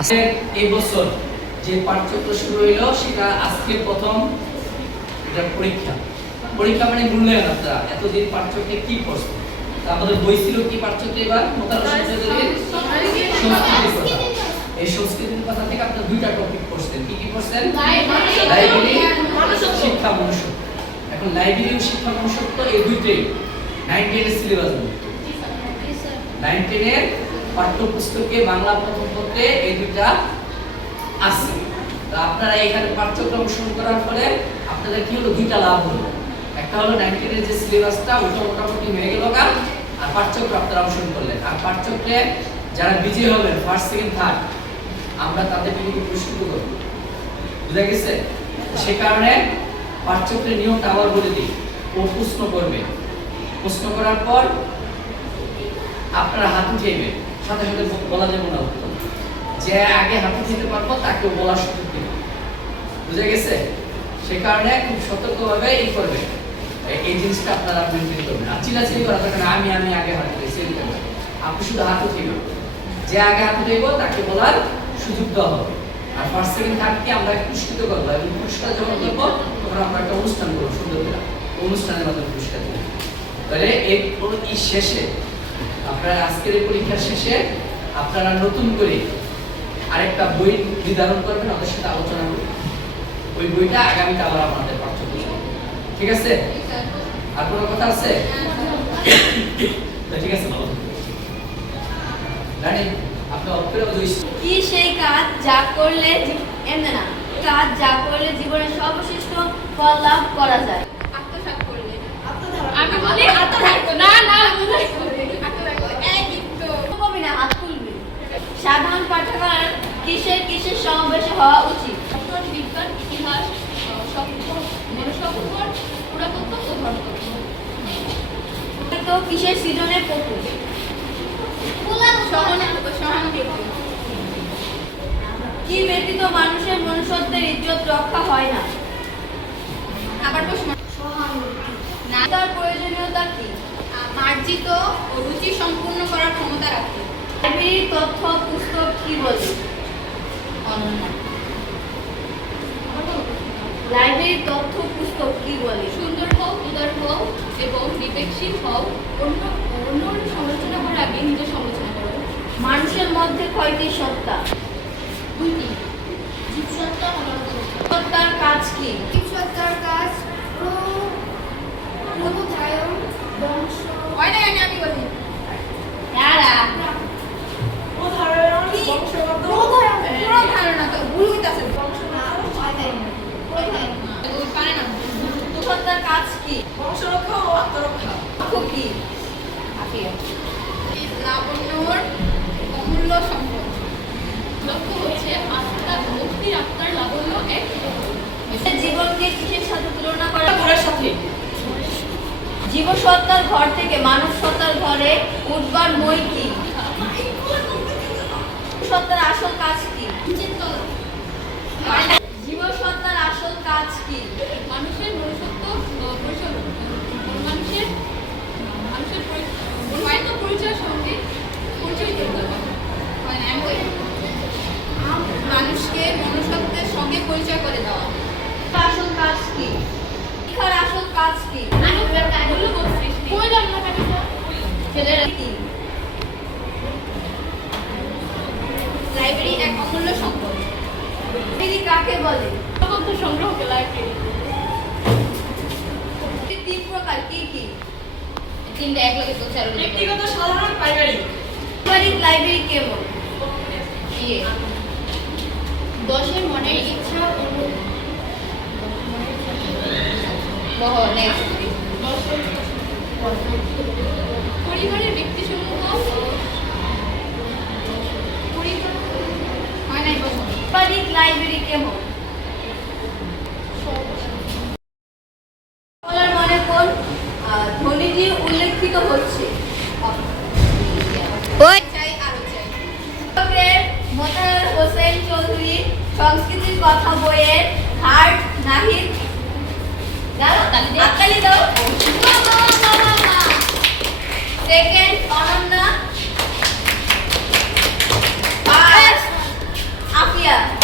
আজকে এই বছর যে পাঠ্যক্রম শুরু হইলো সেটা আজকে প্রথম এটা পরীক্ষা মানে মূল্যায়ন। আপনারা এতদিন পাঠ্যক্রমে কি পড়ছেন? আমাদের বই ছিল কি পাঠ্যক্রম? এবার এই সংস্কৃতির কথা থেকে আপনারা দুইটা টপিক পড়ছেন। কি কি পড়ছেন? লাইব্রেরি, শিক্ষা মনুষ্যত্ব। এখন লাইব্রেরি ও শিক্ষা মনুষ্যত্ব এই দুইটাই 9 10 এর সিলেবাস। 9 10 এর পাঠ্যপুস্তকে বাংলা প্রথম পত্রে এই দুইটা আছে। তো আপনারা এখানে পাঠ্যক্রম শুরু করার ফলে আপনাদের কি হলো? দুইটা লাভ হলো। একটা হলো 9 10 এর যে সিলেবাসটা ওটা মোটামুটি হয়ে গেল গা, আর পাঠ্যক্রম আপনারা অংশগ্রহণ করলেন। আর পাঠ্যক্রমে যারা বিজয়ী হবেন ফার্স্ট সেকেন্ড থার্ড, আমরা তাদেরকে কিন্তু পুরস্কৃত করব। বুঝা গেছে? সে কারণে পাঠ্যক্রমের নিয়মটা আবার বলে দিই। ও প্রশ্ন করবে, প্রশ্ন করার পর আপনারা হাত উঠাইবেন, সাথে সাথে বলা যাবে না উত্তর। যে আগে হাত উঠাইতে পারবো তাকে বলার সুযোগ দিন। বুঝা গেছে? সে কারণে খুব সতর্কভাবে এই করবেন, এই জিনিসটা আপনারা মেনটেন করবেন। আর চিল্লাচিল্লি করা দরকার না, আমি আগে হাত উঠাইছি, আপনি শুধু হাত উঠাইবেন। যে আগে হাত উঠাইব তাকে বলার সুযোগ দেওয়া হবে। আর ফার্স্ট সেকেন্ড থার্ডকে আমরা পুরস্কৃত করবো, এবং পুরস্কার যখন করবো তখন আমরা একটা অনুষ্ঠান করবো, সুন্দর করে অনুষ্ঠানের মাধ্যমে পুরস্কার দেবো। তাহলে এই শেষে আপনারা আজকের এই পরীক্ষার শেষে আপনারা নতুন করে আরেকটা বই নির্ধারণ করবেন, ওদের সাথে আলোচনা করবেন। ওই বইটা আগামীতে আবার আমাদের পাঠ্যপুস্তক। ঠিক আছে? আর কোনো কথা আছে? ঠিক আছে, ভালো জানি আপনি অপেরা দুই কি সেই কাজ যা করলে এমন না কাজ যা করলে জীবনের সর্বশ্রেষ্ঠ ফল লাভ করা যায়? আত্মসাৎ করলে আমি বলি আত্মসাৎ না না কবি না হাত তুলবি। সাধারণ পাঠাগার কিসের কিসের সমাবেশে হওয়া উচিত? বিজ্ঞান, ইতিহাস, মনুষ্যত্ব, পুরাতত্ত্ব ও ধর্মতত্ত্ব। তো কিসের সৃজনের প্রকৃত? সহানুভূতি। কি ব্যতীত মানুষের মনুষ্যত্বের ইজ্জত রক্ষা হয় না? আবার প্রশ্ন। না তার প্রয়োজনীয়তা কি? মার্জিত ও রুচি সম্পূর্ণ করার ক্ষমতা রাখে। লাইব্রেরির তথ্য পুস্তক কি বলে? অনন্য। লাইব্রেরির তথ্য পুস্তক কি বলে? সুন্দর হও, উদার হও এবং বিবেকশীল হও। অন্য সমালোচনা করার আগে নিজের সমালোচনা করো। মানুষের মধ্যে কয়টি সত্তা? দুইটি। জীবসত্তা, অনন্তসত্তা। সত্তার কাজ কি? জীবসত্তার কাজ প্রবধায়ন, বংশ। হয় না, আমি বলি। যারা সত্তার কাজ কি? বংশরক্ষা ও আত্মরক্ষা। কি? লাবণ্যর অমূল্য সম্পদ। লক্ষ্য হচ্ছে ব্যক্তির আত্মার লাবণ্য এক জীবনকে কিসের সাথে তুলনা করা? ঘরের সাথে। জীবসত্তার ঘর থেকে মানব সত্তার ঘরে উঠবার মই কি? সত্তার আসল কাজ কি? জীবসত্তার আসল কাজ কি? মানুষের মনুষ্যত্ব পরিচালনা, মানুষের পরিচয়ের সঙ্গে পরিচয় করতে হবে। মানুষকে মনুষ্যত্বের সঙ্গে পরিচয় করে দেওয়া। আসল কাজ কি? শিক্ষার আসল কাজ কি? ছেলেরা কি? লাইব্রেরি এক অমূল্য সম্পদ। লাইব্রেরি কাকে বলে? তথ্য সংগ্রহকে লাইব্রেরি। 3 প্রকার কি কি? তিনটে এক লাগে তো চার। ব্যক্তিগত, সাধারণ, পারিবারিক। পারিবারিক লাইব্রেরি কেমন? দশের মনের ইচ্ছা পরিবারের ব্যক্তিসমূহ হয় নাই। পারিবারিক লাইব্রেরি কেমন? বলার মনে কোন ধ্বনিটি উল্লেখিত হচ্ছে? চাই আরো চাই। মোতাহার হোসেন চৌধুরী সংস্কৃতির কথা বইয়ের থার্ড নাহিদ আকালি দাও। সেকেন্ড অনন্যা। ফার্স্ট করিয়া